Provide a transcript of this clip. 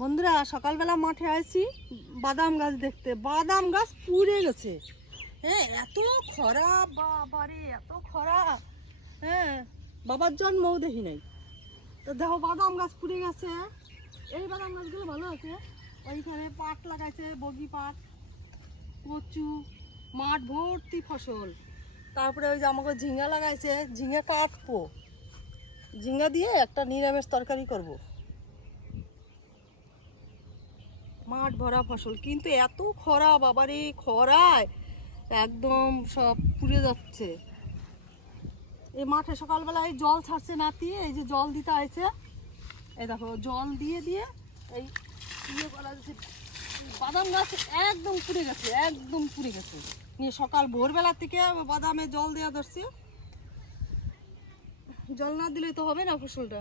বন্ধুরা সকালবেলা মাঠে আসছি বাদাম গাছ দেখতে। বাদাম গাছ পুড়ে গেছে। হ্যাঁ, এত খরা, বাবারে এত খরা। হ্যাঁ, বাবার জন্মও দেখি নাই। তো দেখো বাদাম গাছ পুড়ে গেছে। এই বাদাম গাছগুলো ভালো আছে। ওইখানে পাট লাগাইছে, বগি পাট, কচু, মাঠ ভর্তি ফসল। তারপরে ওই যে আমাকে ঝিঙ্গা লাগাইছে, ঝিঙ্গা কাটবো, ঝিঙ্গা দিয়ে একটা নিরামিষ তরকারি করব। মাঠ ভরা ফসল, কিন্তু এত খরা, বাবারে খরায় একদম সব পুড়ে যাচ্ছে। এই মাঠে সকালবেলায় জল ছাড়ছে নাতি, এই যে জল দিতে আছে। এই দেখো জল দিয়ে দিয়ে এই ইয়ে করা যাচ্ছে। বাদাম গাছ একদম পুড়ে গেছে, একদম পুড়ে গেছে। নিয়ে সকাল ভোরবেলা থেকে বাদামে জল দেওয়া ধরছে। জল না দিলে তো হবে না ফসলটা।